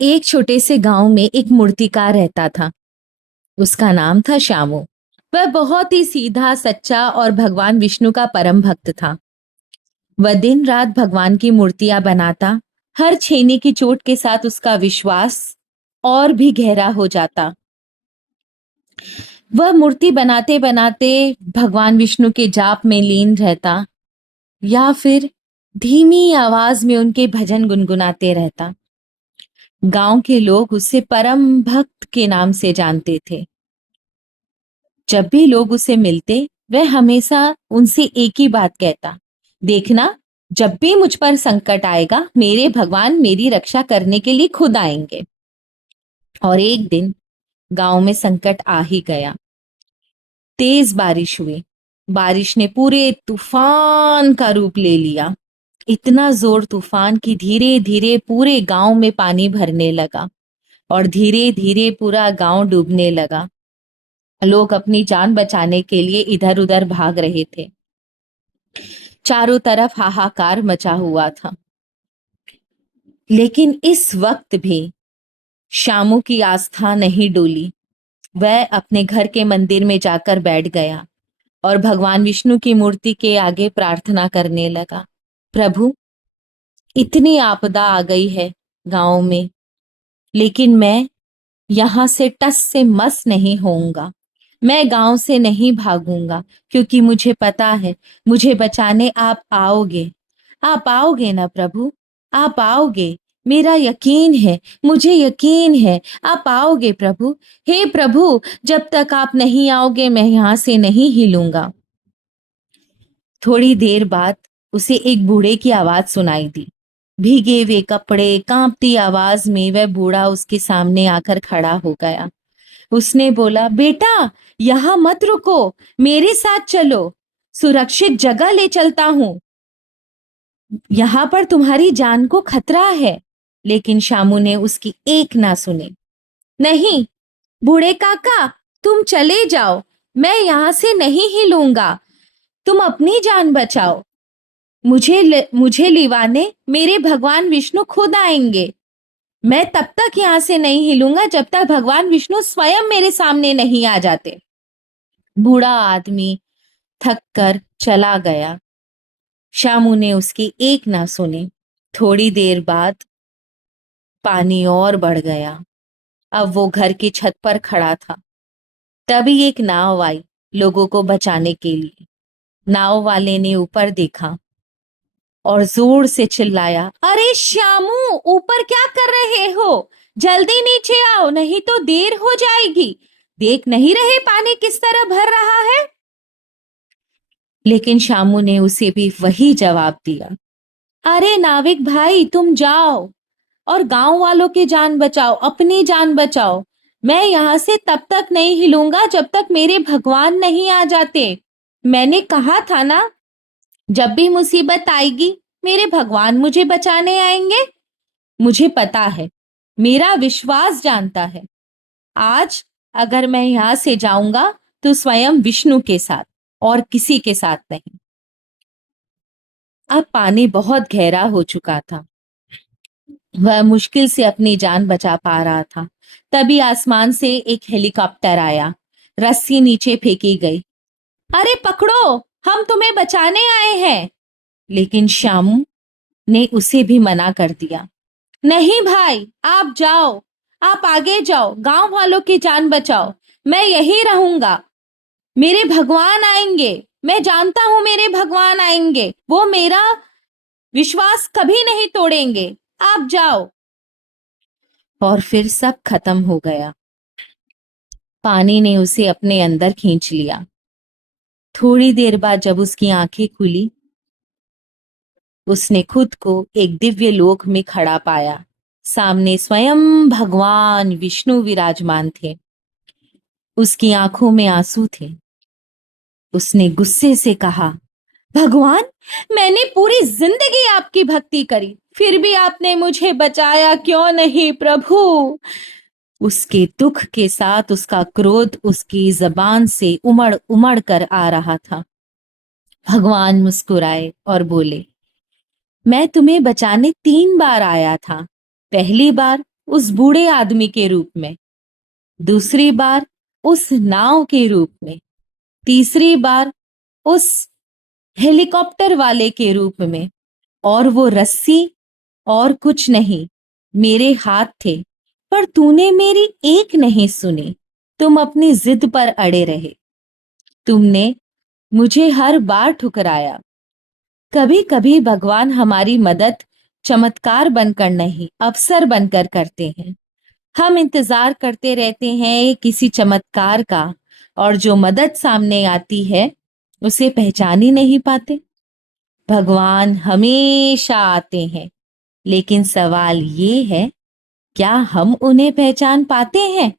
एक छोटे से गांव में एक मूर्तिकार रहता था। उसका नाम था श्यामू। वह बहुत ही सीधा, सच्चा और भगवान विष्णु का परम भक्त था। वह दिन रात भगवान की मूर्तियां बनाता। हर छेनी की चोट के साथ उसका विश्वास और भी गहरा हो जाता। वह मूर्ति बनाते बनाते भगवान विष्णु के जाप में लीन रहता या फिर धीमी आवाज में उनके भजन गुनगुनाते रहता। गांव के लोग उसे परम भक्त के नाम से जानते थे। जब भी लोग उसे मिलते, वह हमेशा उनसे एक ही बात कहता, देखना, जब भी मुझ पर संकट आएगा, मेरे भगवान मेरी रक्षा करने के लिए खुद आएंगे। और एक दिन गांव में संकट आ ही गया। तेज बारिश हुई। बारिश ने पूरे तूफान का रूप ले लिया। इतना जोर तूफान की धीरे धीरे पूरे गांव में पानी भरने लगा और धीरे धीरे पूरा गांव डूबने लगा। लोग अपनी जान बचाने के लिए इधर उधर भाग रहे थे। चारों तरफ हाहाकार मचा हुआ था। लेकिन इस वक्त भी श्यामू की आस्था नहीं डोली। वह अपने घर के मंदिर में जाकर बैठ गया और भगवान विष्णु की मूर्ति के आगे प्रार्थना करने लगा, प्रभु, इतनी आपदा आ गई है गांव में, लेकिन मैं यहां से टस से मस नहीं होऊंगा। मैं गांव से नहीं भागूंगा, क्योंकि मुझे पता है मुझे बचाने आप आओगे। आप आओगे ना प्रभु, आप आओगे। मेरा यकीन है, मुझे यकीन है, आप आओगे प्रभु। हे प्रभु, जब तक आप नहीं आओगे मैं यहां से नहीं हिलूंगा। थोड़ी देर बाद उसे एक बूढ़े की आवाज सुनाई दी। भीगे हुए कपड़े, कांपती आवाज में वह बूढ़ा उसके सामने आकर खड़ा हो गया। उसने बोला, बेटा, यहां मत रुको, मेरे साथ चलो, सुरक्षित जगह ले चलता हूं। यहां पर तुम्हारी जान को खतरा है। लेकिन शामू ने उसकी एक ना सुनी। नहीं, बूढ़े काका, तुम चले जाओ, मैं यहां से नहीं हिलूंगा। तुम अपनी जान बचाओ। मुझे लिवाने मेरे भगवान विष्णु खुद आएंगे। मैं तब तक यहां से नहीं हिलूंगा जब तक भगवान विष्णु स्वयं मेरे सामने नहीं आ जाते। बूढ़ा आदमी थक कर चला गया। श्यामू ने उसकी एक ना सुनी। थोड़ी देर बाद पानी और बढ़ गया। अब वो घर की छत पर खड़ा था। तभी एक नाव आई लोगों को बचाने के लिए। नाव वाले ने ऊपर देखा और जोर से चिल्लाया, अरे श्यामू, ऊपर क्या कर रहे हो? जल्दी नीचे आओ, नहीं तो देर हो जाएगी। देख नहीं रहे पानी किस तरह भर रहा है? लेकिन श्यामू ने उसे भी वही जवाब दिया, अरे नाविक भाई, तुम जाओ और गांव वालों की जान बचाओ, अपनी जान बचाओ। मैं यहां से तब तक नहीं हिलूंगा जब तक मेरे भगवान नहीं आ जाते। मैंने कहा था ना, जब भी मुसीबत आएगी मेरे भगवान मुझे बचाने आएंगे। मुझे पता है, मेरा विश्वास जानता है, आज अगर मैं यहां से जाऊंगा तो स्वयं विष्णु के साथ और किसी के साथ नहीं। अब पानी बहुत गहरा हो चुका था। वह मुश्किल से अपनी जान बचा पा रहा था। तभी आसमान से एक हेलीकॉप्टर आया। रस्सी नीचे फेंकी गई। अरे पकड़ो, हम तुम्हें बचाने आए हैं। लेकिन श्यामू ने उसे भी मना कर दिया। नहीं भाई, आप जाओ, आप आगे जाओ, गांव वालों की जान बचाओ। मैं यहीं रहूंगा। मेरे भगवान आएंगे। मैं जानता हूं मेरे भगवान आएंगे। वो मेरा विश्वास कभी नहीं तोड़ेंगे। आप जाओ। और फिर सब खत्म हो गया। पानी ने उसे अपने अंदर खींच लिया। थोड़ी देर बाद जब उसकी आंखें खुली, उसने खुद को एक दिव्य लोक में खड़ा पाया। सामने स्वयं भगवान विष्णु विराजमान थे। उसकी आंखों में आंसू थे। उसने गुस्से से कहा, भगवान, मैंने पूरी जिंदगी आपकी भक्ति करी, फिर भी आपने मुझे बचाया क्यों नहीं प्रभु? उसके दुख के साथ उसका क्रोध उसकी जबान से उमड़ उमड़ कर आ रहा था। भगवान मुस्कुराए और बोले, मैं तुम्हें बचाने 3 बार आया था। पहली बार उस बूढ़े आदमी के रूप में, दूसरी बार उस नाव के रूप में, तीसरी बार उस हेलीकॉप्टर वाले के रूप में, और वो रस्सी और कुछ नहीं, मेरे हाथ थे। पर तूने मेरी एक नहीं सुनी। तुम अपनी जिद पर अड़े रहे। तुमने मुझे हर बार ठुकराया। कभी कभी भगवान हमारी मदद चमत्कार बनकर नहीं, अवसर बनकर करते हैं। हम इंतजार करते रहते हैं किसी चमत्कार का, और जो मदद सामने आती है उसे पहचान ही नहीं पाते। भगवान हमेशा आते हैं, लेकिन सवाल ये है, क्या हम उन्हें पहचान पाते हैं?